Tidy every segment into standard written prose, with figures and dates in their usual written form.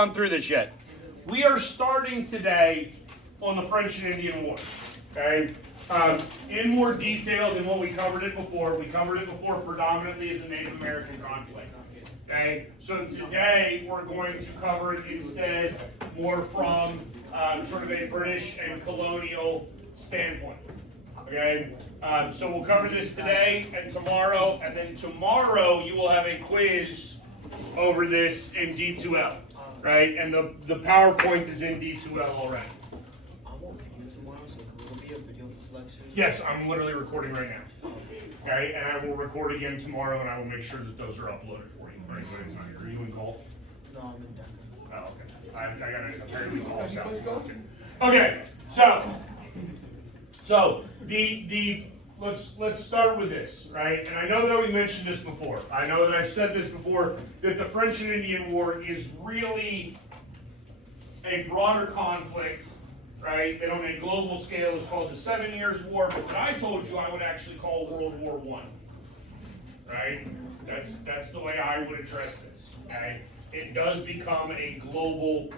gone through this yet. We are starting today on the French and Indian War. Okay, in more detail than what we covered it before. We covered it before predominantly as a Native American conflict. Okay, so today we're going to cover it instead more from sort of a British and colonial standpoint. Okay, so we'll cover this today and tomorrow, and then tomorrow you will have a quiz over this in D2L, right? And the PowerPoint is in D2L already. I won't be here tomorrow, so will there be a video of this lecture? Yes, I'm literally recording right now. Okay, and I will record again tomorrow, and I will make sure that those are uploaded for you. For anybody who's not here. Are you in golf? No, I'm in Denver. Oh, okay. I got to apparently golf south. Okay, so the let's start with this, right? And I know that we mentioned this before. I know that I've said this before, that the French and Indian War is really a broader conflict, right? That on a global scale is called the 7 Years' War, but what I told you I would actually call World War I, right? That's the way I would address this, okay? It does become a global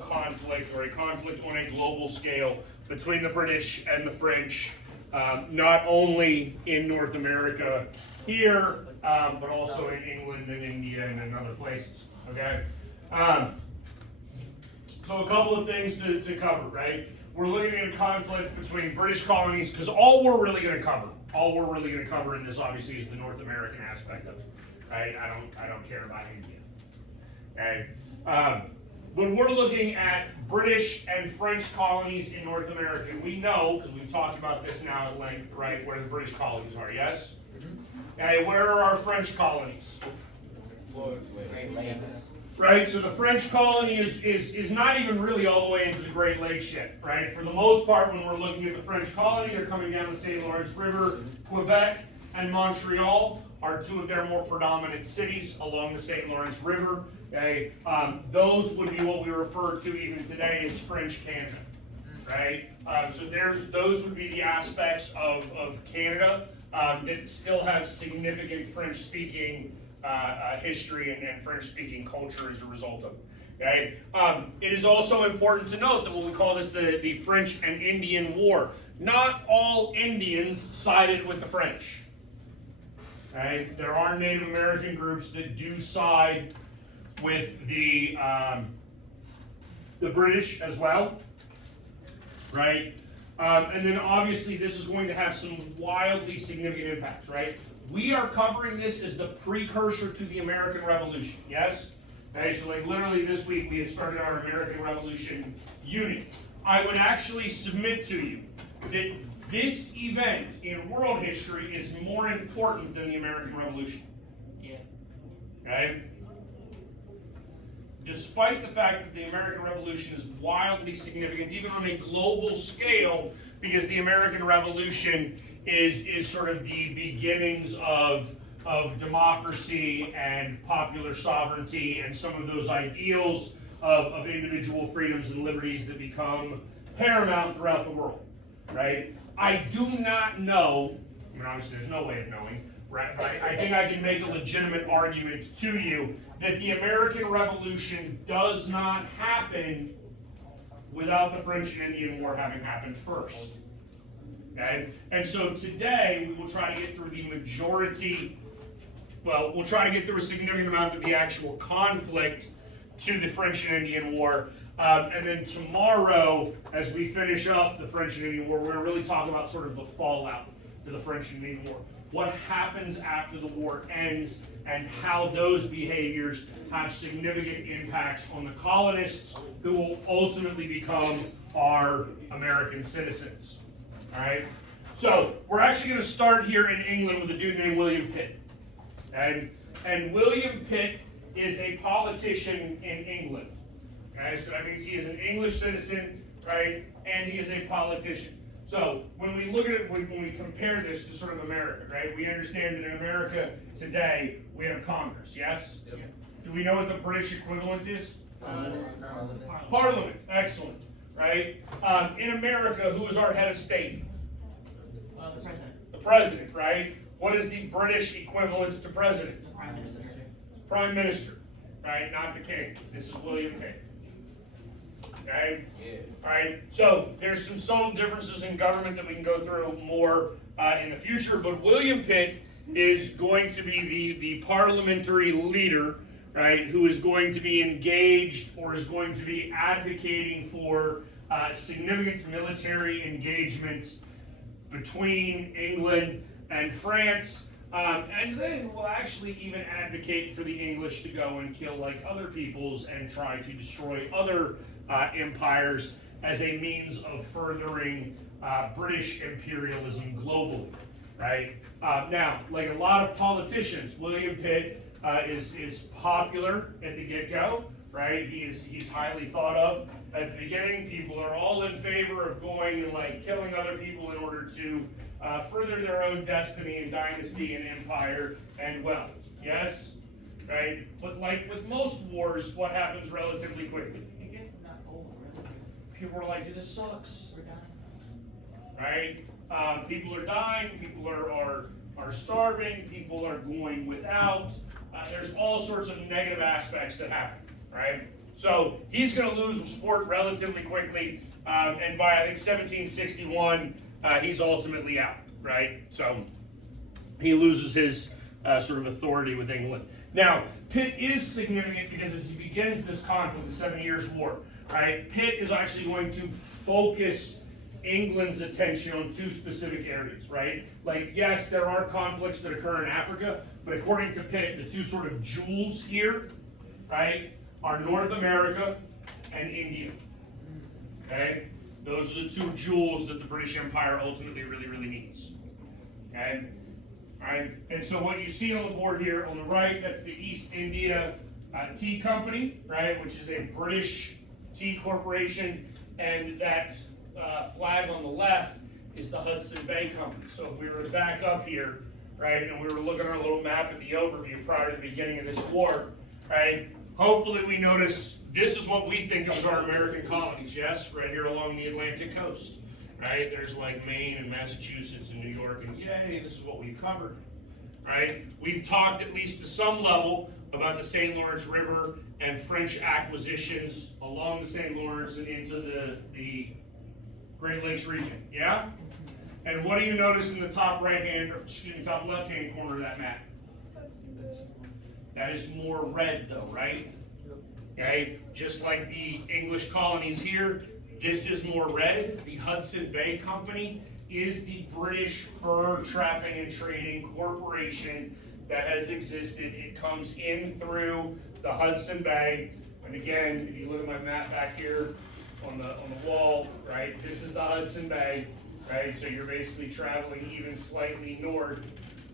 conflict, or a conflict on a global scale between the British and the French, not only in North America here, but also in England and India and in other places, okay? So a couple of things to cover, right? We're looking at a conflict between British colonies, because all we're really going to cover in this obviously is the North American aspect of it, right? I don't care about India, okay? When we're looking at British and French colonies in North America, we know, because we've talked about this now at length, right, where the British colonies are, yes? Okay, where are our French colonies? Right, so the French colony is not even really all the way into the Great Lakes yet, right? For the most part, when we're looking at the French colony, they're coming down the St. Lawrence River. Quebec and Montreal are two of their more predominant cities along the St. Lawrence River. Okay, those would be what we refer to even today as French Canada, right? So those would be the aspects of Canada that still have significant French-speaking history and French-speaking culture as a result of it. Okay? It is also important to note that what we call this the French and Indian War. Not all Indians sided with the French. Okay? There are Native American groups that do side with the British as well, right? And then obviously this is going to have some wildly significant impacts, right? We are covering this as the precursor to the American Revolution, yes? Okay, so like literally this week we have started our American Revolution unit. I would actually submit to you that this event in world history is more important than the American Revolution. Yeah. Okay? Despite the fact that the American Revolution is wildly significant, even on a global scale, because the American Revolution is sort of the beginnings of democracy and popular sovereignty and some of those ideals of individual freedoms and liberties that become paramount throughout the world, right? I do not know, I mean, obviously there's no way of knowing, right? But I think I can make a legitimate argument to you that the American Revolution does not happen without the French and Indian War having happened first. Okay? And so today we will try to get through the majority, well, we'll try to get through a significant amount of the actual conflict to the French and Indian War. And then tomorrow, as we finish up the French and Indian War, we're going to really talk about sort of the fallout to the French and Indian War. What happens after the war ends and how those behaviors have significant impacts on the colonists who will ultimately become our American citizens. All right? So we're actually going to start here in England with a dude named William Pitt. And William Pitt is a politician in England. Okay? So that means he is an English citizen, right? And he is a politician. So when we look at it, when we compare this to sort of America, right? We understand that in America today we have Congress, yes? Yep. Do we know what the British equivalent is? Parliament. Excellent. Right? In America, who is our head of state? The president. The president, right? What is the British equivalent to president? The prime minister. Prime minister. right? Not the king. This is William Pitt. Okay? Yeah. Alright, so there's some subtle differences in government that we can go through more in the future, but William Pitt is going to be the parliamentary leader, right, who is going to be engaged or is going to be advocating for significant military engagement between England and France, and then will actually even advocate for the English to go and kill like other peoples and try to destroy other empires as a means of furthering British imperialism globally, right? Now, like a lot of politicians, William Pitt is popular at the get-go, right? He's highly thought of at the beginning. People are all in favor of going and like killing other people in order to further their own destiny and dynasty and empire and wealth. Yes, right? But like with most wars, what happens relatively quickly? It gets not over, really. People are like, dude, this sucks, We're dying. right? People are dying, people are starving, people are going without. There's all sorts of negative aspects that happen, right? So he's going to lose support relatively quickly, and by I think 1761, he's ultimately out, right? So he loses his sort of authority with England. Now, Pitt is significant because as he begins this conflict, the 7 Years' War, right? Pitt is actually going to focus England's attention on two specific areas, right? Like, yes, there are conflicts that occur in Africa, but according to Pitt, the two sort of jewels here, right, are North America and India. Okay? Those are the two jewels that the British Empire ultimately really, really needs. Okay? Alright? And so what you see on the board here on the right, that's the East India Tea Company, right, which is a British tea corporation, and that flag on the left is the Hudson Bay Company. So if we were to back up here, right, and we were looking at our little map at the overview prior to the beginning of this war, right, hopefully we notice this is what we think of as our American colonies, yes, right here along the Atlantic coast, right? There's like Maine and Massachusetts and New York, and yay, this is what we've covered, right? We've talked at least to some level about the St. Lawrence River and French acquisitions along the St. Lawrence and into the Great Lakes region, yeah? And what do you notice in the top right-hand, or excuse me, top left-hand corner of that map? That is more red though, right? Okay, just like the English colonies here, this is more red. The Hudson Bay Company is the British fur trapping and trading corporation that has existed. It comes in through the Hudson Bay. And again, if you look at my map back here on the wall, right, this is the Hudson Bay, right? So you're basically traveling even slightly north,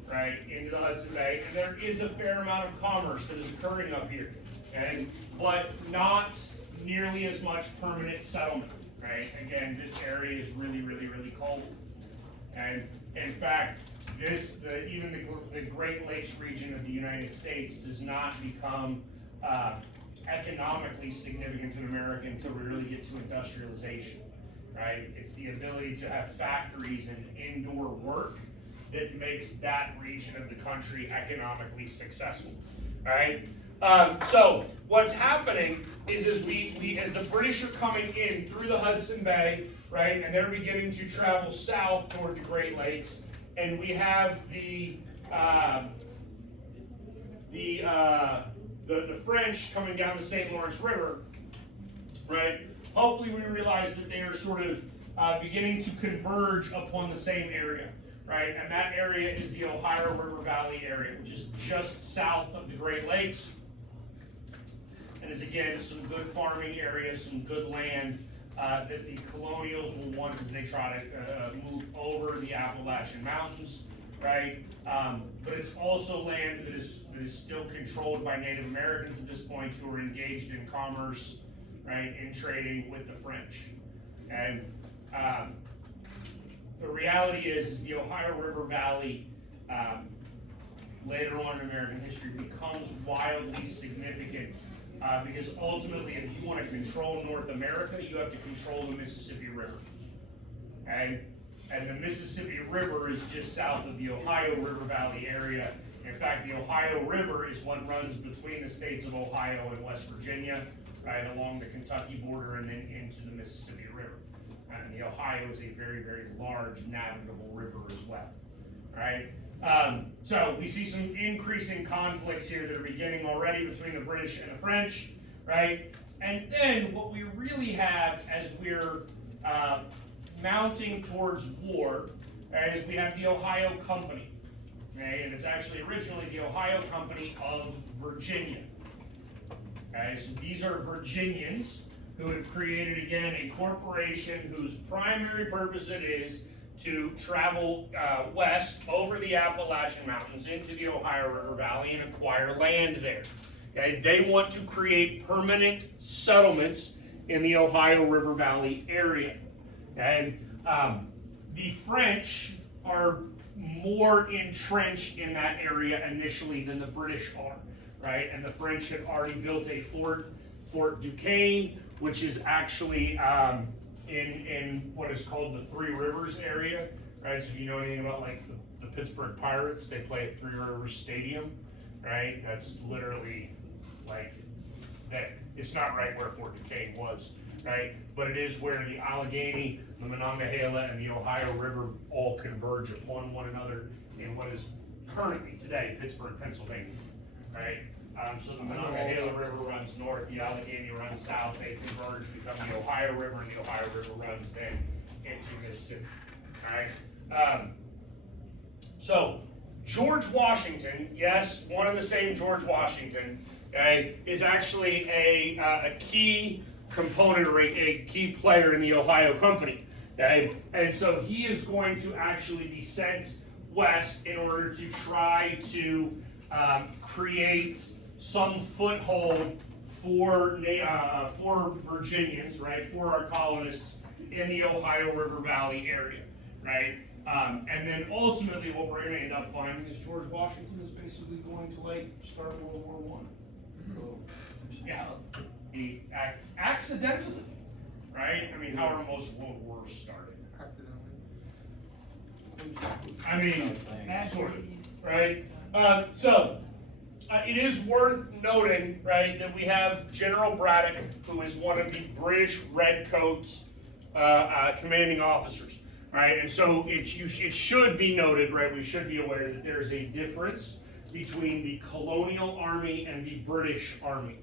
right, into the Hudson Bay. And there is a fair amount of commerce that is occurring up here, okay? But not nearly as much permanent settlement, right? Again, this area is really, really, really cold. And in fact, even the Great Lakes region of the United States does not become economically significant to America until we really get to industrialization, right? It's the ability to have factories and indoor work that makes that region of the country economically successful, right? So what's happening is as the British are coming in through the Hudson Bay, right, and they're beginning to travel south toward the Great Lakes, and we have the French coming down the St. Lawrence River, right? Hopefully we realize that they are sort of beginning to converge upon the same area, right? And that area is the Ohio River Valley area, which is just south of the Great Lakes. And is again some good farming areas, some good land that the colonials will want as they try to move over the Appalachian Mountains, right? But it's also land that is still controlled by Native Americans at this point who are engaged in commerce, right, in trading with the French. And the reality is the Ohio River Valley later on in American history becomes wildly significant because ultimately, if you want to control North America, you have to control the Mississippi River. And the Mississippi River is just south of the Ohio River Valley area, In fact, the Ohio River is what runs between the states of Ohio and West Virginia, right, along the Kentucky border and then into the Mississippi River. And the Ohio is a very, very large navigable river as well, right? So we see some increasing conflicts here that are beginning already between the British and the French, right? And then what we really have as we're mounting towards war, right, is we have the Ohio Company, okay? And it's actually originally the Ohio Company of Virginia. Okay, so these are Virginians who have created, again, a corporation whose primary purpose it is to travel west over the Appalachian Mountains into the Ohio River Valley and acquire land there. Okay, they want to create permanent settlements in the Ohio River Valley area. And the French are more entrenched in that area initially than the British are, right? And the French had already built a Fort Duquesne, which is actually in what is called the Three Rivers area, right? So if you know anything about like the Pittsburgh Pirates, they play at Three Rivers Stadium, right? That's literally like that. It's not right where Fort Duquesne was, right? But it is where the Allegheny, the Monongahela, and the Ohio River all converge upon one another in what is currently today Pittsburgh, Pennsylvania, right? So the Monongahela River runs north, the Allegheny runs south, they converge, become the Ohio River, and the Ohio River runs then into Mississippi, alright? So, George Washington, yes, one and the same George Washington, okay, is actually a key component or a key player in the Ohio Company, okay? And so he is going to actually be sent west in order to try to create some foothold for Virginians, right, for our colonists in the Ohio River Valley area, right? And then ultimately what we're going to end up finding is George Washington is basically going to like start World War I. Yeah, he accidentally, right? I mean, how are most world wars started? I mean, sort of, right? It is worth noting, right, that we have General Braddock, who is one of the British Redcoats commanding officers, right? And so it should be noted, right, we should be aware that there is a difference between the colonial army and the British army,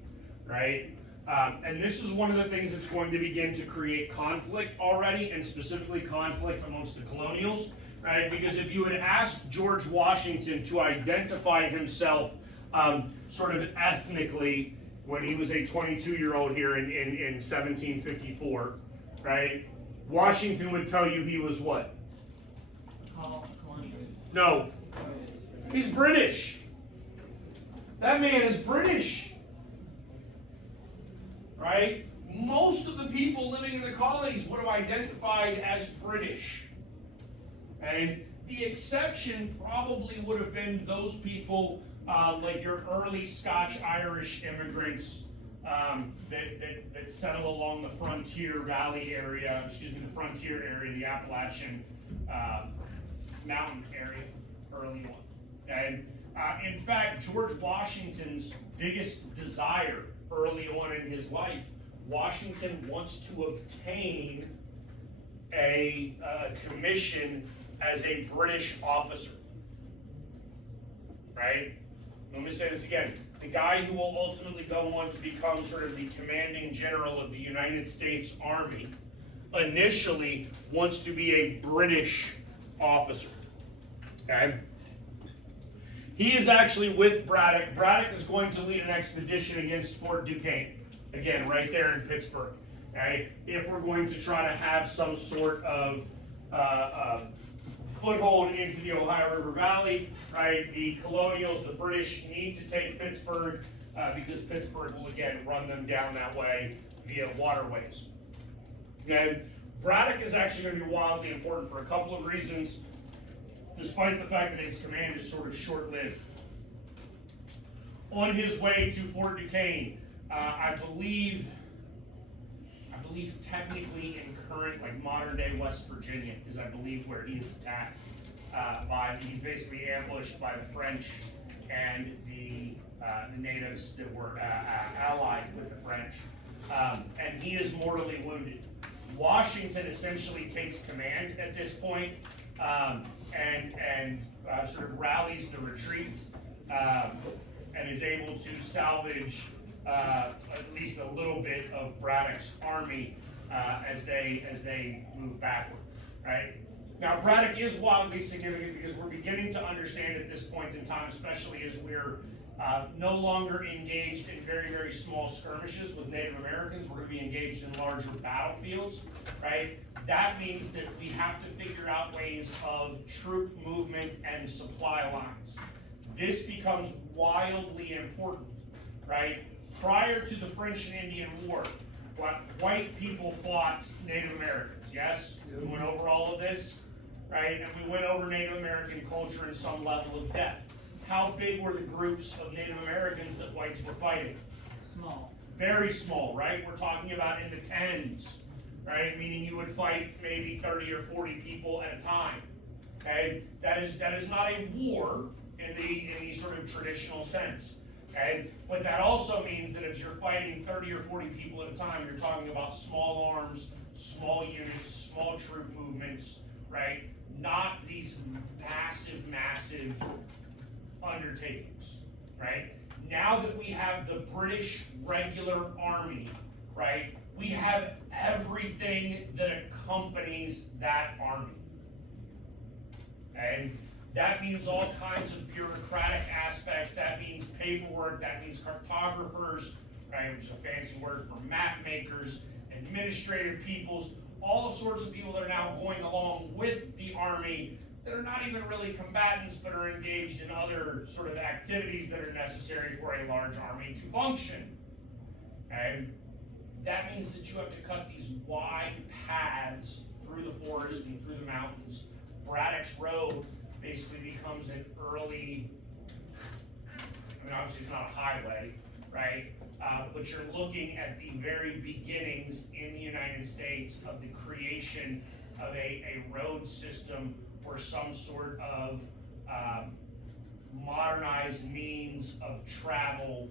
right? And this is one of the things that's going to begin to create conflict already, and specifically conflict amongst the colonials, right? Because if you had asked George Washington to identify himself sort of ethnically when he was a 22-year-old here in 1754, right? Washington would tell you he was what? Colonial. No, he's British. That man is British, right? Most of the people living in the colonies would have identified as British. And the exception probably would have been those people like your early Scotch-Irish immigrants that settle along the frontier valley area, the frontier area, the Appalachian mountain area, early on. And in fact, George Washington's biggest desire early on in his life, Washington wants to obtain a commission as a British officer, right? Let me say this again. The guy who will ultimately go on to become sort of the commanding general of the United States Army initially wants to be a British officer, okay? He is actually with Braddock. Braddock is going to lead an expedition against Fort Duquesne, again, right there in Pittsburgh, okay? If we're going to try to have some sort of foothold into the Ohio River Valley, right? The colonials, the British, need to take Pittsburgh because Pittsburgh will again run them down that way via waterways. Okay? Braddock is actually going to be wildly important for a couple of reasons, despite the fact that his command is sort of short-lived. On his way to Fort Duquesne, I believe technically in current, like modern day West Virginia is, I believe, where he is attacked he's basically ambushed by the French and the natives that were allied with the French. And he is mortally wounded. Washington essentially takes command at this point, and sort of rallies the retreat, and is able to salvage at least a little bit of Braddock's army as they move backward, right? Now, Braddock is wildly significant because we're beginning to understand at this point in time, especially as we're no longer engaged in very, very small skirmishes with Native Americans. We're going to be engaged in larger battlefields, right? That means that we have to figure out ways of troop movement and supply lines. This becomes wildly important, right? Prior to the French and Indian War, white people fought Native Americans, yes? We went over all of this, right? And we went over Native American culture in some level of depth. How big were the groups of Native Americans that whites were fighting? Small. Very small, right? We're talking about in the tens, right? Meaning you would fight maybe 30 or 40 people at a time, okay? That is not a war in the sort of traditional sense, okay? But that also means that if you're fighting 30 or 40 people at a time, you're talking about small arms, small units, small troop movements, right? Not these massive undertakings, right? Now that we have the British regular army, right, we have everything that accompanies that army. And that means all kinds of bureaucratic aspects, that means paperwork, that means cartographers, right, which is a fancy word for map makers, administrative peoples, all sorts of people that are now going along with the army that are not even really combatants, but are engaged in other sort of activities that are necessary for a large army to function. And that means that you have to cut these wide paths through the forest and through the mountains. Braddock's Road basically becomes an early, I mean, obviously it's not a highway, right? But you're looking at the very beginnings in the United States of the creation of a road system or some sort of modernized means of travel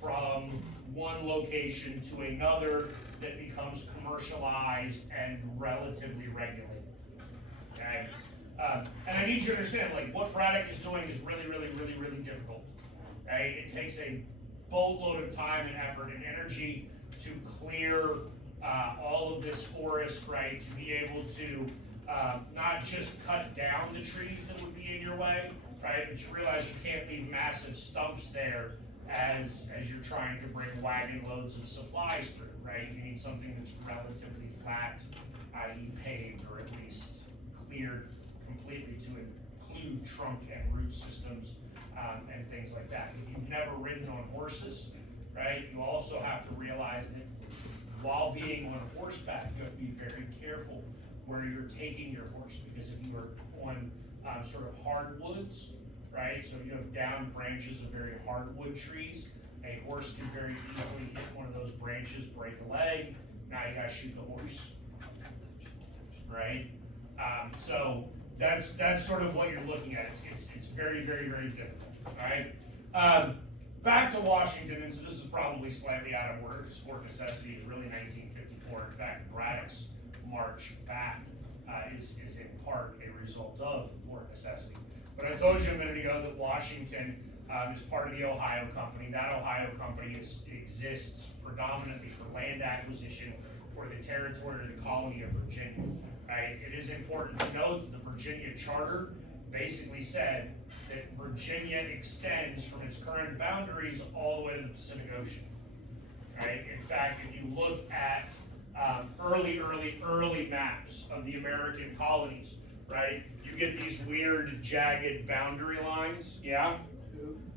from one location to another that becomes commercialized and relatively regulated. Okay? And I need you to understand, like, what Braddock is doing is really difficult. Okay? It takes a boatload of time and effort and energy to clear all of this forest, right? To be able to not just cut down the trees that would be in your way, right? But you realize you can't leave massive stumps there as you're trying to bring wagon loads of supplies through, right? You need something that's relatively flat, i.e. paved, or at least cleared completely to include trunk and root systems and things like that. If you've never ridden on horses, right, you also have to realize that while being on horseback, you have to be very careful where you're taking your horse, because if you are on sort of hardwoods, right, so you have down branches of very hardwood trees, a horse can very easily hit one of those branches, break a leg, now you gotta shoot the horse, right? So that's sort of what you're looking at. It's very difficult, right? Back to Washington, and so this is probably slightly out of order because Fort Necessity is really 1954. In fact, Braddock's march back is in part a result of Fort Necessity. But I told you a minute ago that Washington is part of the Ohio Company. That Ohio Company exists predominantly for land acquisition for the territory or the colony of Virginia. Right? It is important to note that the Virginia Charter basically said that Virginia extends from its current boundaries all the way to the Pacific Ocean. Right? In fact, if you look at early maps of the American colonies, right, you get these weird jagged boundary lines, yeah?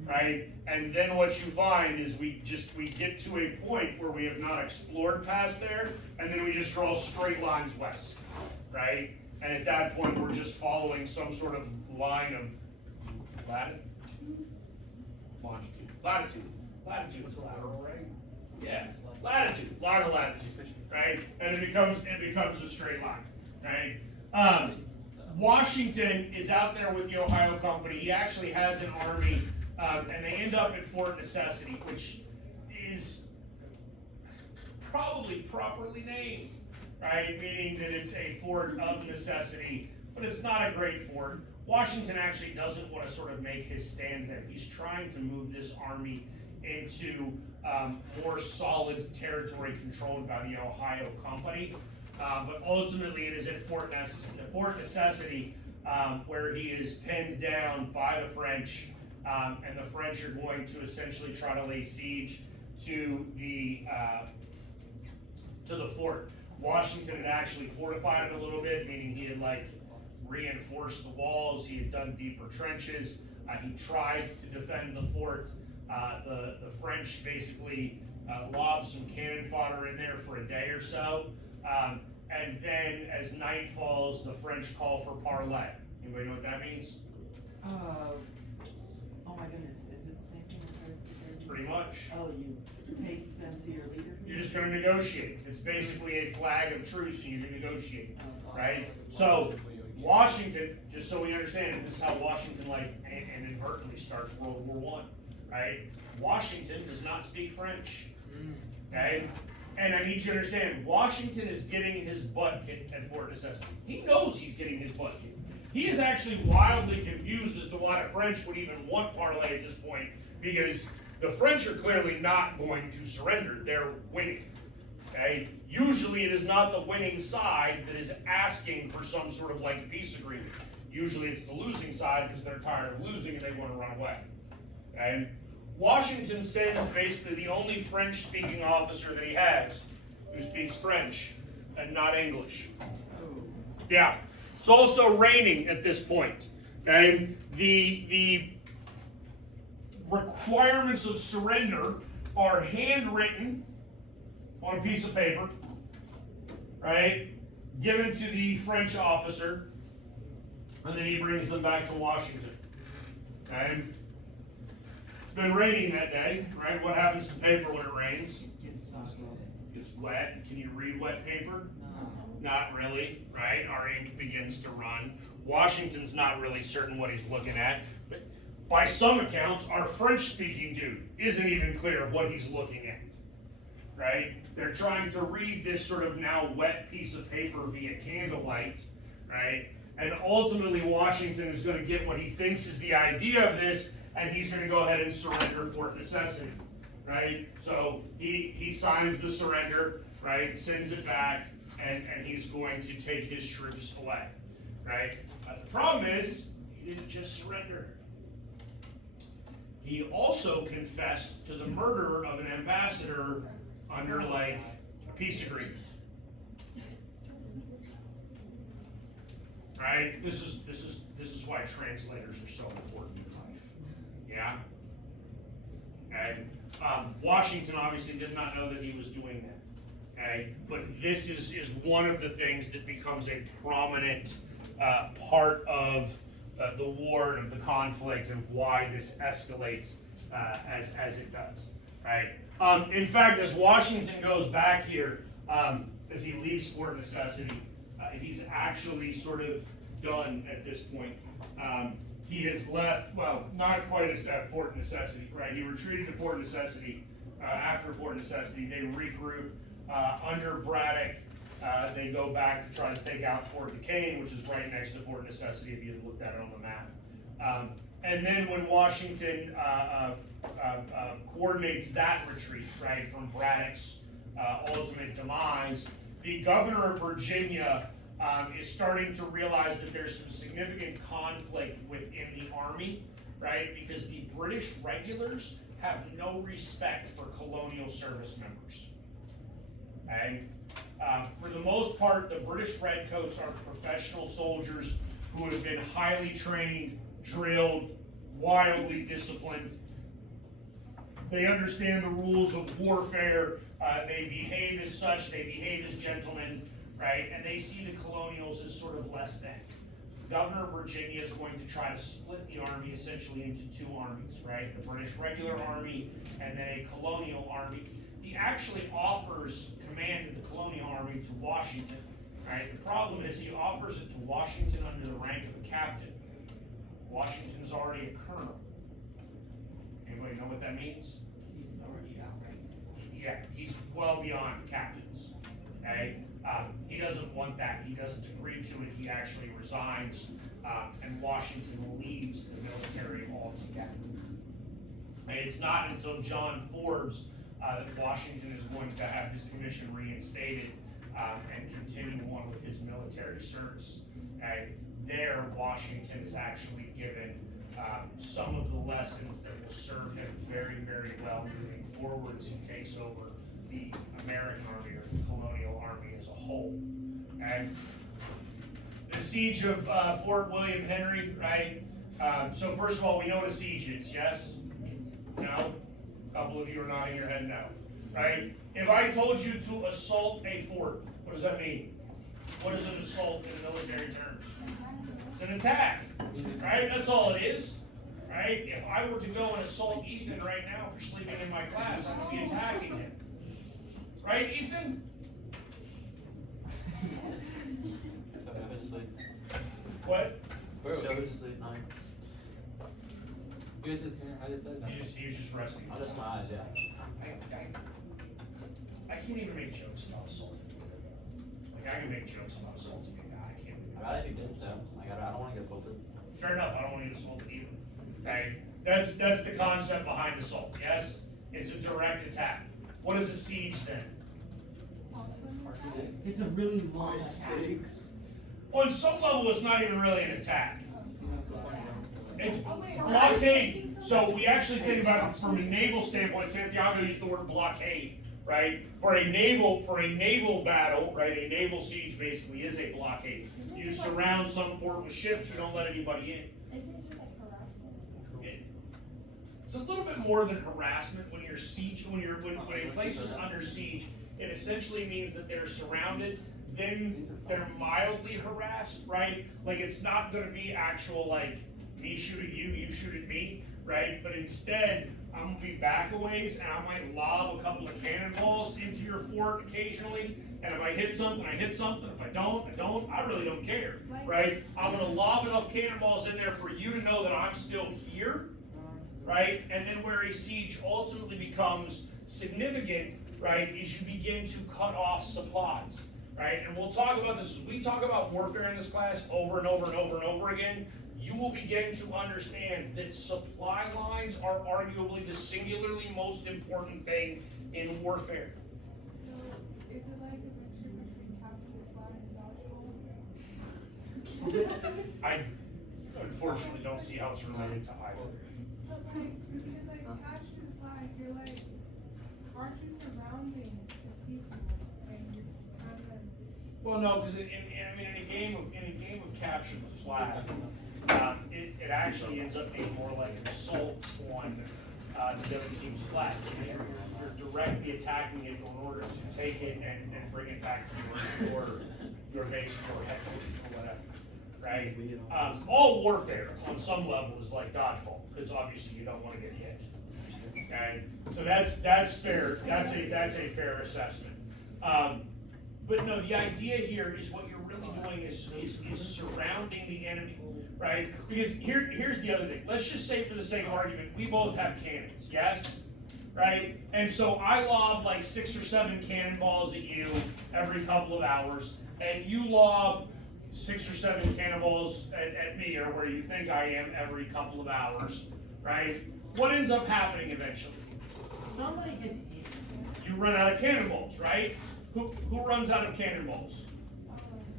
Right? And then what you find is we get to a point where we have not explored past there, and then we just draw straight lines west, right? And at that point, we're just following some sort of line of latitude, longitude, latitude is lateral, right? Yeah, latitude, line of latitude, right? And it becomes a straight line, right? Washington is out there with the Ohio Company. He actually has an army And they end up at Fort Necessity, which is probably properly named, right? Meaning that it's a fort of necessity, but it's not a great fort. Washington actually doesn't want to sort of make his stand there. He's trying to move this army into more solid territory controlled by the Ohio Company. But ultimately it is at Fort Necessity where he is pinned down by the French, and the French are going to essentially try to lay siege to the fort. Washington had actually fortified it a little bit, meaning he had reinforced the walls, he had done deeper trenches, he tried to defend the fort. The French basically lobbed some cannon fodder in there for a day or so, and then as night falls, the French call for parley. Anybody know what that means? Oh my goodness, is it the same thing as the Pretty much. Oh, you take them to your leader? You're just gonna negotiate. It's basically a flag of truce and you can negotiate, right? So Washington, just so we understand, this is how Washington inadvertently starts World War I, right? Washington does not speak French, okay? And I need you to understand, Washington is getting his butt kicked at Fort Necessity. He knows he's getting his butt kicked. He is actually wildly confused as to why the French would even want parley at this point, because the French are clearly not going to surrender. They're winning, okay? Usually it is not the winning side that is asking for some sort of peace agreement. Usually it's the losing side because they're tired of losing and they want to run away, okay? Washington sends basically the only French-speaking officer that he has who speaks French and not English. Yeah, it's also raining at this point. Okay, the requirements of surrender are handwritten on a piece of paper, right? Given to the French officer, and then he brings them back to Washington. Okay. It's been raining that day, right? What happens to paper when it rains? Gets soaked. It gets wet. Can you read wet paper? No. Not really, right? Our ink begins to run. Washington's not really certain what he's looking at, but by some accounts, our French-speaking dude isn't even clear of what he's looking at, right? They're trying to read this sort of now wet piece of paper via candlelight, right? And ultimately, Washington is going to get what he thinks is the idea of this, and he's going to go ahead and surrender Fort Necessity, right? So he signs the surrender, right? Sends it back, and he's going to take his troops away, right? But the problem is, he didn't just surrender. He also confessed to the murder of an ambassador under a peace agreement. Right? This is why translators are so important in life. Yeah? Okay? Washington obviously did not know that he was doing that. Okay? But this is one of the things that becomes a prominent part of the war and of the conflict and why this escalates as it does. Right? In fact, as Washington goes back here, as he leaves Fort Necessity, he's actually sort of done at this point. He has left, well, not quite at Fort Necessity, right? He retreated to Fort Necessity. After Fort Necessity, they regroup under Braddock. They go back to try to take out Fort Duquesne, which is right next to Fort Necessity if you had looked at it on the map. And then when Washington coordinates that retreat, right, from Braddock's ultimate demise, the governor of Virginia is starting to realize that there's some significant conflict within the army, right, because the British regulars have no respect for colonial service members. Okay? For the most part, the British Redcoats are professional soldiers who have been highly trained, drilled, wildly disciplined. They understand the rules of warfare. They behave as such. They behave as gentlemen, right? And they see the colonials as sort of less than. The governor of Virginia is going to try to split the army essentially into two armies, right? The British regular army and then a colonial army. He actually offers command of the colonial army to Washington, right? The problem is he offers it to Washington under the rank of a captain. Washington is already a colonel. Anybody know what that means? He's already out, right? Yeah, he's well beyond captains, okay? He doesn't want that, he doesn't agree to it, he actually resigns, and Washington leaves the military altogether. And it's not until John Forbes, that Washington is going to have his commission reinstated, and continue on with his military service. And there, Washington is actually given, some of the lessons that will serve him very, very well moving forward as he takes over the American Army or the colonial army as a whole. And the siege of Fort William Henry, right? So first of all, we know what a siege is, yes? No? A couple of you are nodding your head no, right? If I told you to assault a fort, what does that mean? What is an assault in military terms? It's an attack, right? That's all it is, right? If I were to go and assault Ethan right now for sleeping in my class, I would be attacking him. Right, Ethan? What? Show us asleep, no. You just, I just said that. He was just resting. Oh, that's my eyes, yeah. I can't even make jokes about assaulting. Like, I can make jokes about assaulting a guy, I can't. I'd rather if you didn't, though. Like, I don't wanna get assaulted. Fair enough, I don't want to get assaulted either. Okay, that's the concept behind assault, yes? It's a direct attack. What is a siege then? It's a really long attack. Mistakes. On some level, it's not even really an attack. You know, so funny, It's blockade, so we actually think about it from a naval standpoint. Santiago used the word blockade, right? For a naval battle, right, a naval siege basically is a blockade. You surround some port with ships, you don't let anybody in. Isn't it just like harassment? It's a little bit more than harassment when you're siege, when a place is under siege. It essentially means that they're surrounded, then they're mildly harassed, right? Like, it's not gonna be actual, like, me shoot at you, you shoot at me, right? But instead, I'm gonna be back a ways, and I might lob a couple of cannonballs into your fort occasionally, and if I hit something, I hit something. If I don't, I really don't care, right? I'm gonna lob enough cannonballs in there for you to know that I'm still here, right? And then where a siege ultimately becomes significant, right, is you begin to cut off supplies, right? And we'll talk about this as we talk about warfare in this class over and over and over and over again. You will begin to understand that supply lines are arguably the singularly most important thing in warfare. So, is it like a mixture between Captain Fly and Dodgeball? I unfortunately don't see how it's related to either. But like, because like Captain Fly, you're like, aren't you surrounding the people and you're kind of. Well, no, because in a game of capture the flag, it actually ends up being more like an assault on the other team's flag. You're directly attacking it in order to take it and bring it back to your base or headquarters or whatever, right? All warfare on some level is like dodgeball, because obviously you don't want to get hit. Okay, so that's fair. That's a fair assessment. But no, the idea here is what you're really doing is surrounding the enemy, right? Because here's the other thing. Let's just say for the sake of argument, we both have cannons, yes? Right? And so I lob like 6 or 7 cannonballs at you every couple of hours, and you lob 6 or 7 cannonballs at me, or where you think I am, every couple of hours, right? What ends up happening eventually? Somebody gets hit. You run out of cannonballs, right? Who runs out of cannonballs?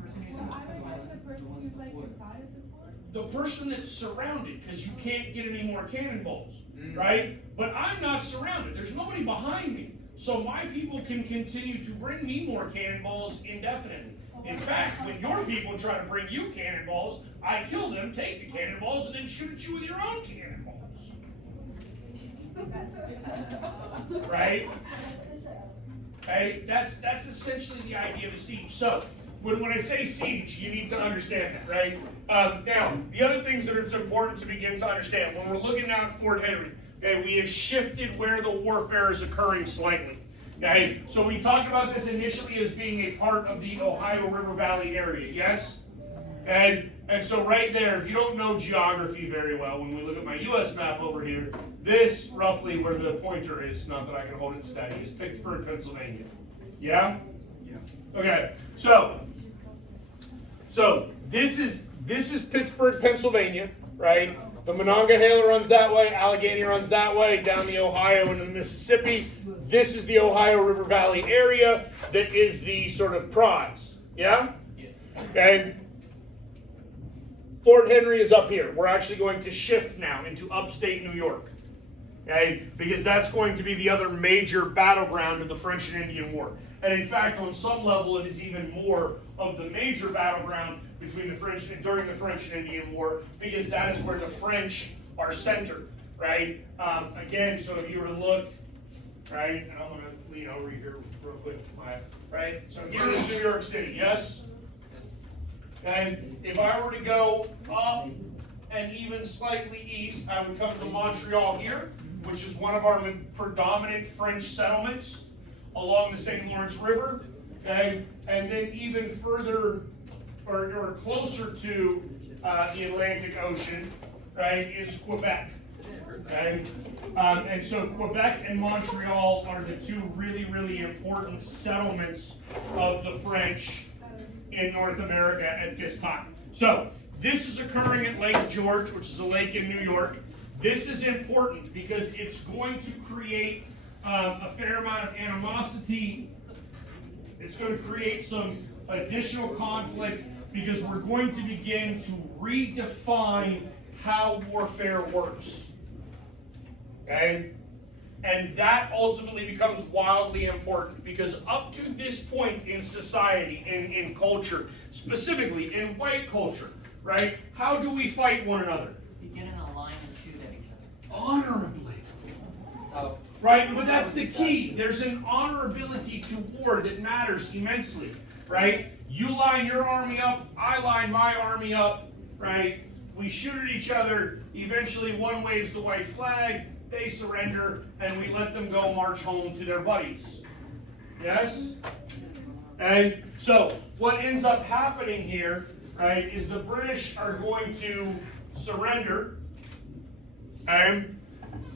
Person who's Well, in the I supply guess the line, person ones who's with like wood. inside of the fort. The person that's surrounded, because you can't get any more cannonballs, right? But I'm not surrounded. There's nobody behind me. So my people can continue to bring me more cannonballs indefinitely. In fact, when your people try to bring you cannonballs, I kill them, take the cannonballs, and then shoot at you with your own cannonballs. Right? Okay, that's essentially the idea of a siege. So, when I say siege, you need to understand that, right? Now, the other things that it's important to begin to understand, when we're looking now at Fort Henry, okay, we have shifted where the warfare is occurring slightly. Okay, so we talked about this initially as being a part of the Ohio River Valley area, yes? And so right there, if you don't know geography very well, when we look at my US map over here, this roughly where the pointer is, not that I can hold it steady, is Pittsburgh, Pennsylvania. Yeah? Yeah. Okay, so this is Pittsburgh, Pennsylvania, right? The Monongahela runs that way, Allegheny runs that way, down the Ohio into the Mississippi. This is the Ohio River Valley area that is the sort of prize. Yeah? Yes. Okay. Fort Henry is up here. We're actually going to shift now into upstate New York. Okay? Because that's going to be the other major battleground of the French and Indian War. And in fact, on some level, it is even more of the major battleground between the French and during the French and Indian War, because that is where the French are centered, right? Again, so if you were to look, right, and I'm going to lean over here real quick, right? So here is New York City, yes? And if I were to go up and even slightly east, I would come to Montreal here, which is one of our predominant French settlements along the St. Lawrence River, okay? And then even further, or closer to the Atlantic Ocean, right, is Quebec, okay? And so Quebec and Montreal are the two really, really important settlements of the French in North America at this time. So this is occurring at Lake George, which is a lake in New York. This is important because it's going to create a fair amount of animosity. It's going to create some additional conflict because we're going to begin to redefine how warfare works. Okay? And that ultimately becomes wildly important because up to this point in society, in culture, specifically in white culture, right? How do we fight one another? You get in a line and shoot at each other. Honorably. Oh. Right? But that's the key. There's an honorability to war that matters immensely, right? You line your army up, I line my army up, right? We shoot at each other. Eventually one waves the white flag, they surrender, and we let them go march home to their buddies. Yes? And so what ends up happening here, right, is the British are going to surrender, and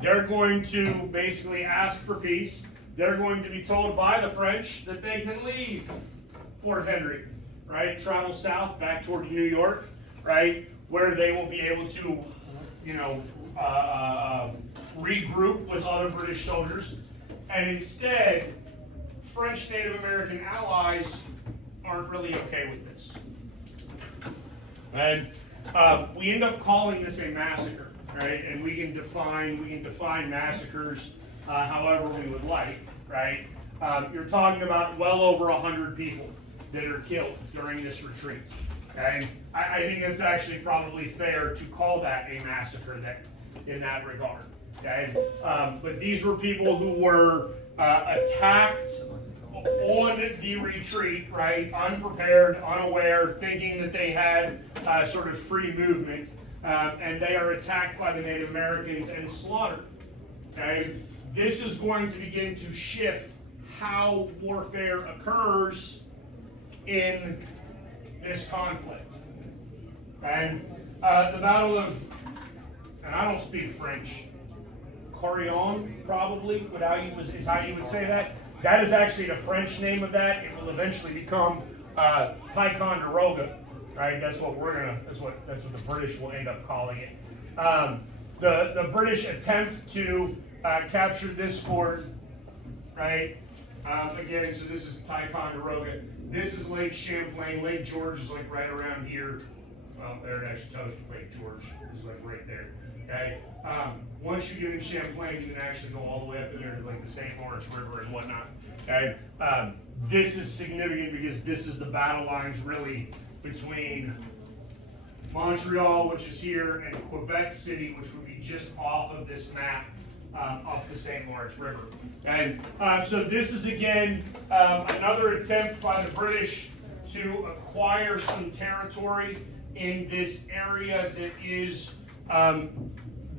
they're going to basically ask for peace. They're going to be told by the French that they can leave Fort Henry, right, travel south back toward New York, right, where they will be able to, you know, regroup with other British soldiers, and instead, French Native American allies aren't really okay with this. And we end up calling this a massacre, right? And we can define massacres however we would like, right? You're talking about well over 100 people that are killed during this retreat. Okay? I think it's actually probably fair to call that a massacre in that regard. Okay? But these were people who were attacked on the retreat, right? Unprepared, unaware, thinking that they had sort of free movement, and they are attacked by the Native Americans and slaughtered. Okay? This is going to begin to shift how warfare occurs in this conflict. And the Battle of, and I don't speak French, Carillon probably is how you would say that. That is actually the French name of that. It will eventually become Ticonderoga, right? That's what the British will end up calling it. The British attempt to capture this fort, right? Again, so this is Ticonderoga. This is Lake Champlain. Lake George is like right around here. Well, there it actually tells you Lake George is like right there. Okay. Once you get in Champlain, you can actually go all the way up in there to like the St. Lawrence River and whatnot. Okay. This is significant because this is the battle lines really between Montreal, which is here, and Quebec City, which would be just off of this map, off the St. Lawrence River. And so this is again another attempt by the British to acquire some territory in this area that is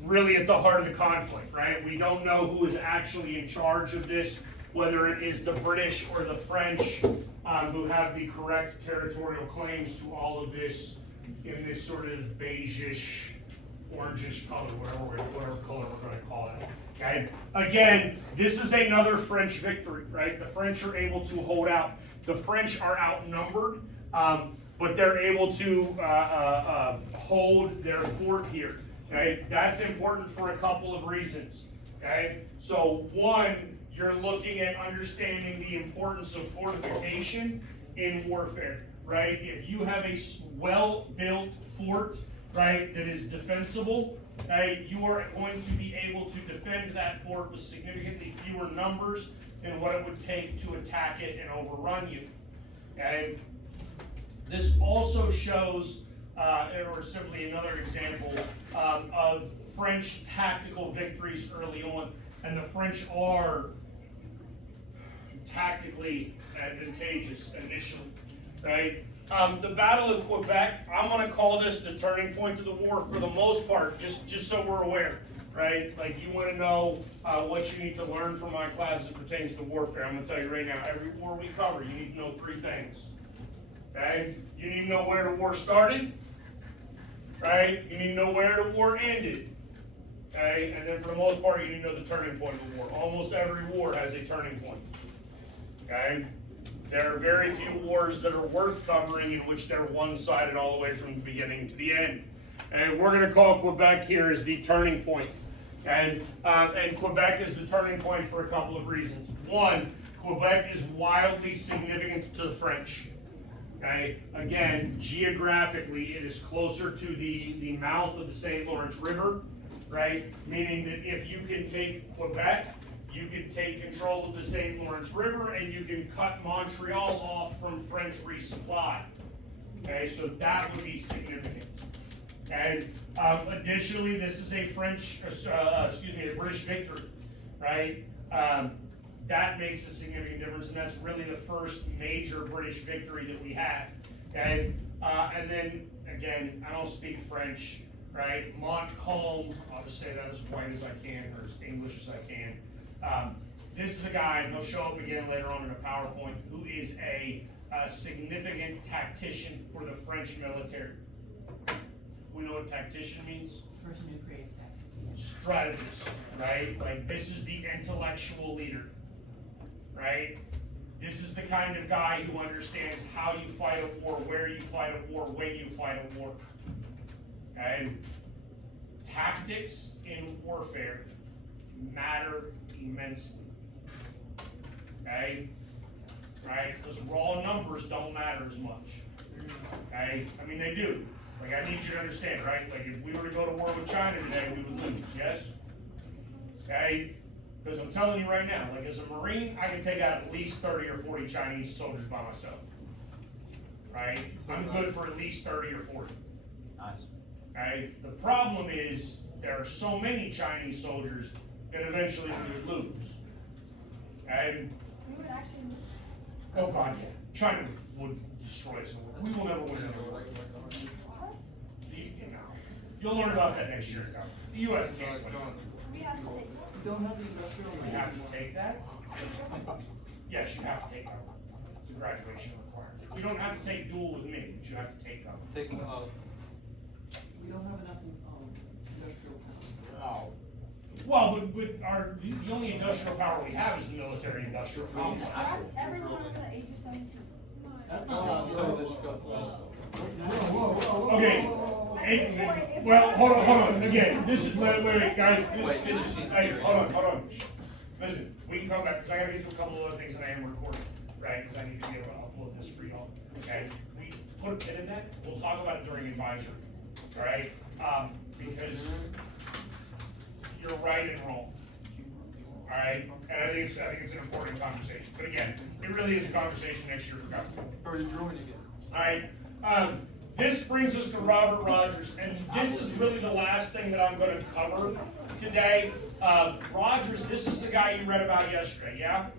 really at the heart of the conflict, right? We don't know who is actually in charge of this, whether it is the British or the French who have the correct territorial claims to all of this in this sort of beigeish, orangish color, whatever color we're gonna call it. Okay, again, this is another French victory, right? The French are able to hold out. The French are outnumbered, but they're able to hold their fort here. Okay, that's important for a couple of reasons. Okay, so one, you're looking at understanding the importance of fortification in warfare, right? If you have a well-built fort, right, that is defensible, okay, you are going to be able to defend that fort with significantly fewer numbers than what it would take to attack it and overrun you. Okay? This also shows, or simply another example, of French tactical victories early on, and the French are tactically advantageous initially, right? The Battle of Quebec, I'm going to call this the turning point of the war for the most part, just so we're aware, right? Like, you want to know what you need to learn from my class as it pertains to warfare. I'm going to tell you right now, every war we cover, you need to know three things, okay? You need to know where the war started, right? You need to know where the war ended, okay? And then for the most part, you need to know the turning point of the war. Almost every war has a turning point, okay? There are very few wars that are worth covering in which they're one-sided all the way from the beginning to the end. And we're going to call Quebec here as the turning point. And Quebec is the turning point for a couple of reasons. One, Quebec is wildly significant to the French. Okay? Again, geographically, it is closer to the mouth of the St. Lawrence River, right? Meaning that if you can take Quebec, you can take control of the St. Lawrence River and you can cut Montreal off from French resupply. Okay, so that would be significant. And additionally, this is a a British victory, right? That makes a significant difference, and that's really the first major British victory that we had. Okay, and then again, I don't speak French, right? Montcalm, I'll just say that as white as I can, or as English as I can. This is a guy, and he'll show up again later on in a PowerPoint, who is a significant tactician for the French military. We know what tactician means? Person who creates that. Strategist, right? Like, this is the intellectual leader, right? This is the kind of guy who understands how you fight a war, where you fight a war, when you fight a war. And tactics in warfare matter immensely. Okay? Right? Because raw numbers don't matter as much. Okay? I mean, they do. Like, I need you to understand, right? Like, if we were to go to war with China today, we would lose, yes? Okay? Because I'm telling you right now, like, as a Marine, I can take out at least 30 or 40 Chinese soldiers by myself. Right? I'm good for at least 30 or 40. Nice. Okay? The problem is, there are so many Chinese soldiers that eventually we would lose. And, We would actually. oh God, yeah, China would destroy us. We will never win the war. You'll learn about that next year. The U.S. can't win. We have to take. You don't have the industrial. You have to take that? Yes, you have to take that. It's a graduation requirement. You don't have to take dual with me, but you have to take that. Taking, we don't have enough, industrial power. Well, but the only industrial power we have is the military industrial complex. Ask everyone under the age of 17. So let's go. Okay. Well, hold on. Again, this is, wait, guys, this is, hey, hold on. Listen, we can come back, because I gotta get to a couple of other things that I am recording, right? Because I need to be able to upload this for y'all, okay? We put a pin in that, we'll talk about it during advisory, all right? Because you're right and wrong, all right? And I think it's an important conversation. But again, it really is a conversation next year for government. Or the drawing again. All right, this brings us to Robert Rogers, and this is really the last thing that I'm going to cover today. Rogers, this is the guy you read about yesterday, yeah?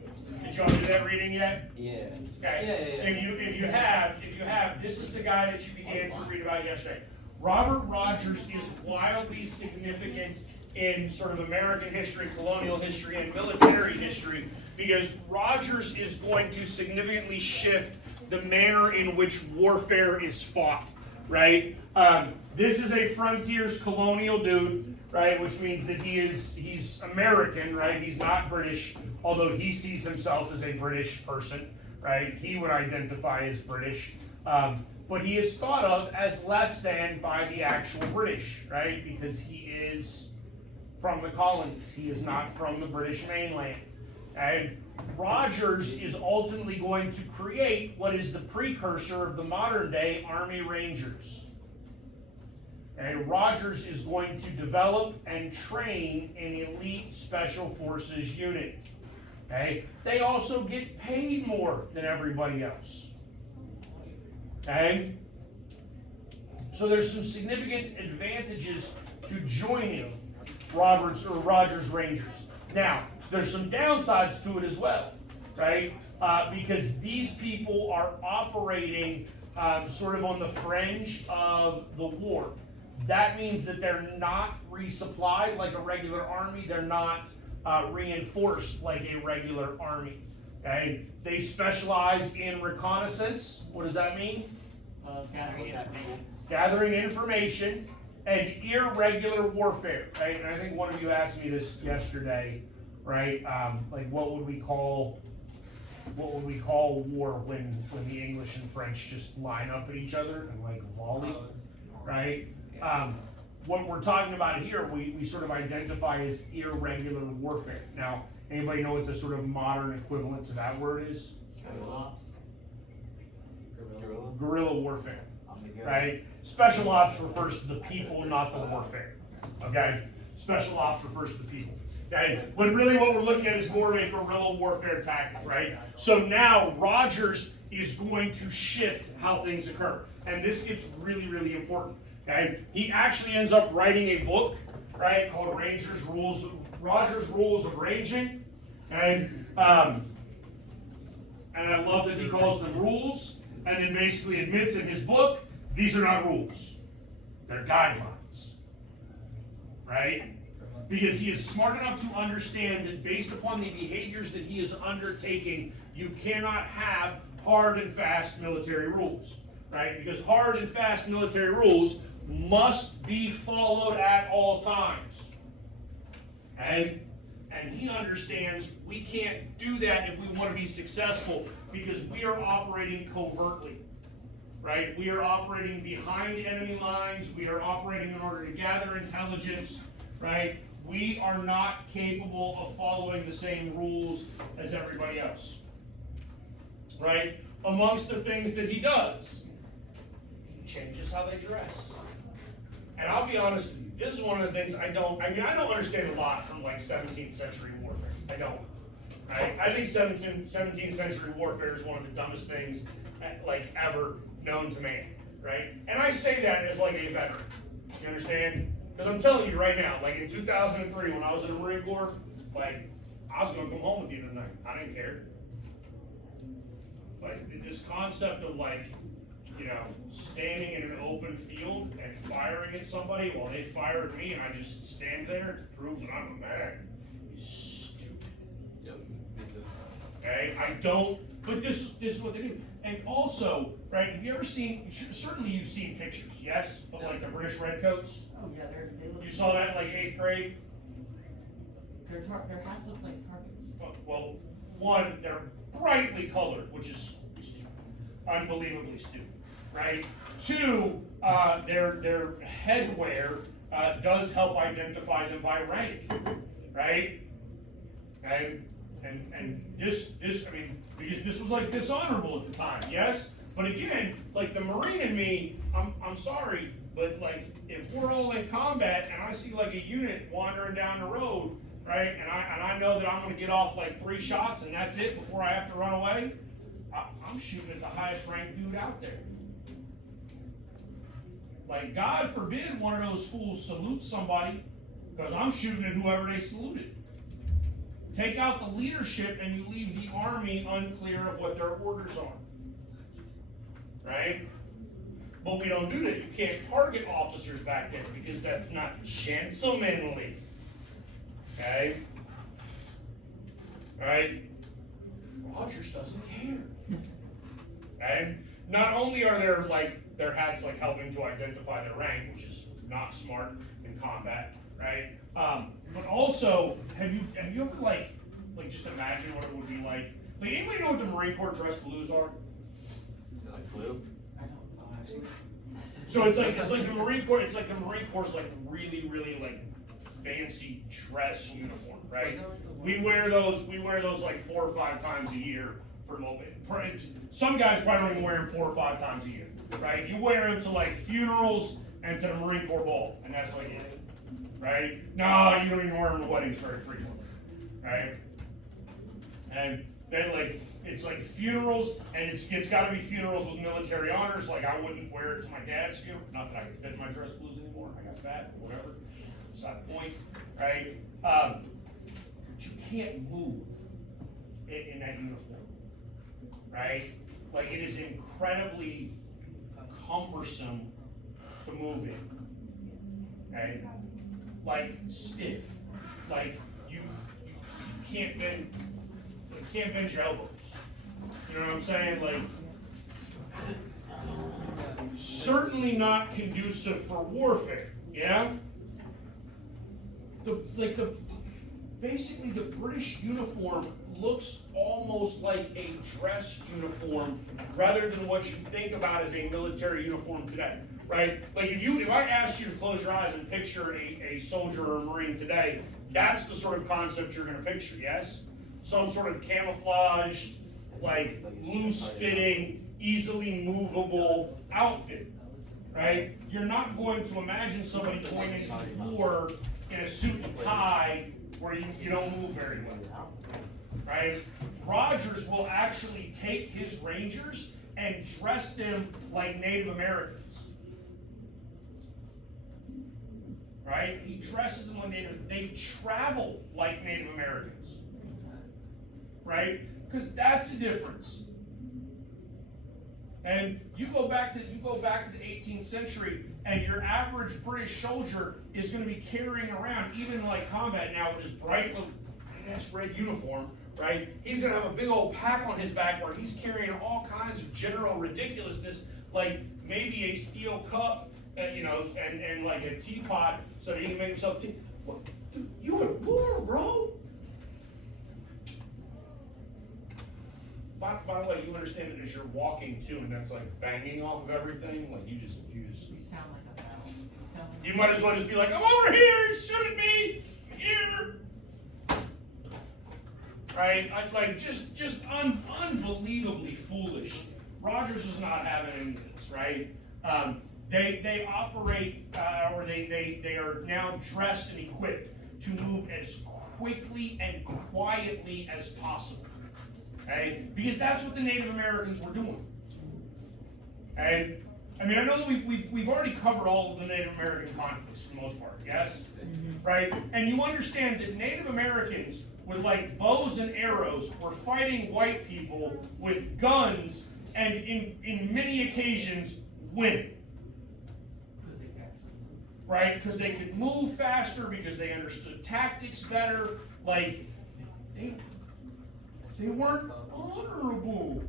Did y'all do that reading yet? Yeah. Okay. Yeah. If you have, this is the guy that you began to read about yesterday. Robert Rogers is wildly significant in sort of American history, colonial history, and military history, because Rogers is going to significantly shift the manner in which warfare is fought, right? This is a frontiers colonial dude, right? Which means that he's American, right? He's not British, although he sees himself as a British person, right? He would identify as British. But he is thought of as less than by the actual British, right? Because he is from the colonies. He is not from the British mainland. And Rogers is ultimately going to create what is the precursor of the modern day Army Rangers. And Rogers is going to develop and train an elite special forces unit. Okay? They also get paid more than everybody else. Okay? So there's some significant advantages to joining Rogers Rangers. Now, there's some downsides to it as well, right? Because these people are operating sort of on the fringe of the war. That means that they're not resupplied like a regular army. They're not reinforced like a regular army. Okay? They specialize in reconnaissance. What does that mean? Gathering information and irregular warfare. Right? And I think one of you asked me this yesterday, right? Like what would we call war when the English and French just line up at each other and like volley, right? What we're talking about here, we sort of identify as irregular warfare. Now, anybody know what the sort of modern equivalent to that word is? Guerrilla warfare, right? Special ops refers to the people, not the warfare, okay? Special ops refers to the people, okay? But really what we're looking at is more of a guerrilla warfare tactic, right? So now Rogers is going to shift how things occur. And this gets really, really important, okay? He actually ends up writing a book, right, called Rogers Rules of Ranging. And I love that he calls them rules, and then basically admits in his book, these are not rules. They're guidelines, right? Because he is smart enough to understand that based upon the behaviors that he is undertaking, you cannot have hard and fast military rules, right? Because hard and fast military rules must be followed at all times. And he understands we can't do that if we want to be successful because we are operating covertly, right? We are operating behind enemy lines. We are operating in order to gather intelligence, right? We are not capable of following the same rules as everybody else, right? Amongst the things that he does, he changes how they dress. And I'll be honest with you, this is one of the things I don't understand a lot from like 17th century warfare. I don't. I think 17th century warfare is one of the dumbest things like ever known to man, right? And I say that as like a veteran. You understand? Because I'm telling you right now, like in 2003 when I was in the Marine Corps, like I was gonna come home at the end of the night. I didn't care. Like this concept of like, you know, standing in an open field and firing at somebody while they fire at me and I just stand there to prove that I'm a man is stupid. Yep, me too. Okay, I don't, but this is what they do. And also, right, have you ever seen, certainly you've seen pictures, yes, of like the British Redcoats? Oh, yeah, they look. You saw that in like 8th grade? Their hats look like targets. Well, one, they're brightly colored, which is stupid, unbelievably stupid, right? Two, their headwear does help identify them by rank, right? And this, I mean, because this was like dishonorable at the time, yes? But again, like the Marine in me, I'm sorry, but like if we're all in combat and I see like a unit wandering down the road, right, and I know that I'm gonna get off like 3 shots and that's it before I have to run away, I'm shooting at the highest ranked dude out there. Like God forbid one of those fools salutes somebody, because I'm shooting at whoever they saluted. Take out the leadership and you leave the army unclear of what their orders are. Right? But we don't do that. You can't target officers back then because that's not gentlemanly. Okay? Alright? Rogers doesn't care. Okay? not only are their hats like helping to identify their rank, which is not smart in combat, right? But also, have you ever like just imagine what it would be like? Like, anybody know what the Marine Corps dress blues are? Is it like blue? I don't, actually. So it's like the Marine Corps. It's like the Marine Corps' like really like fancy dress uniform, right? We wear those like 4 or 5 times a year for a little bit. Some guys probably don't even wear them 4 or 5 times a year, right? You wear them to like funerals and to the Marine Corps ball, and that's like it, right? No, you don't even wear them to weddings very frequently, right? And then like it's like funerals, and it's got to be funerals with military honors. Like I wouldn't wear it to my dad's funeral. Not that I could fit in my dress blues anymore. I got fat, whatever. Beside the point, right? But you can't move in that uniform, right? Like it is incredibly cumbersome to move in, right? Like stiff, like you can't bend. You can't bend your elbows. You know what I'm saying? Like, certainly not conducive for warfare. Yeah. Basically the British uniform looks almost like a dress uniform rather than what you think about as a military uniform today, right? Like if I asked you to close your eyes and picture a soldier or a Marine today, that's the sort of concept you're going to picture. Yes. Some sort of camouflage, like loose-fitting, easily movable outfit, right? You're not going to imagine somebody going into war in a suit and tie where you don't move very well, right? Rogers will actually take his Rangers and dress them like Native Americans, right? He dresses them like Native. They travel like Native Americans. Right? Because that's the difference. And you go back to the 18th century, and your average British soldier is going to be carrying around, even like combat now, with his bright little red uniform, right? He's going to have a big old pack on his back where he's carrying all kinds of general ridiculousness, like maybe a steel cup, and like a teapot, so that he can make himself tea. What? Dude, you at war, bro? By the way, you understand that as you're walking too, and that's like banging off of everything, like you just. You sound like a battle. You might as well just be like, I'm over here, shoot at me, I'm here. Right? Just unbelievably foolish. Rogers is not having any of this, right? They operate, or they are now dressed and equipped to move as quickly and quietly as possible. Okay? Because that's what the Native Americans were doing. And I mean, I know that we've already covered all of the Native American conflicts for the most part, yes? Right? And you understand that Native Americans with like bows and arrows were fighting white people with guns, and in many occasions winning. Right? Because they could move faster, because they understood tactics better. Like, they weren't honorable.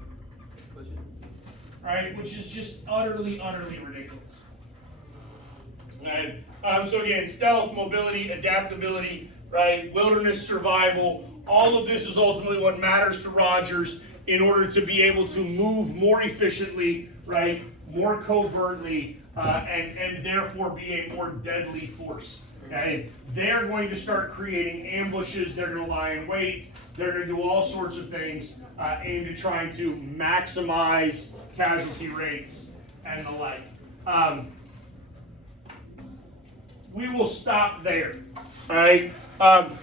Right? Which is just utterly ridiculous. Right? So again, stealth, mobility, adaptability, right? Wilderness survival, all of this is ultimately what matters to Rogers in order to be able to move more efficiently, right? More covertly, and therefore be a more deadly force. Okay? They're going to start creating ambushes, they're going to lie in wait, they're going to do all sorts of things aimed at trying to maximize casualty rates and the like. We will stop there. All right.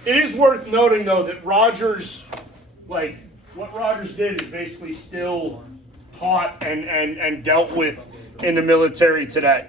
It is worth noting, though, that Rogers, like what Rogers did, is basically still taught and dealt with in the military today.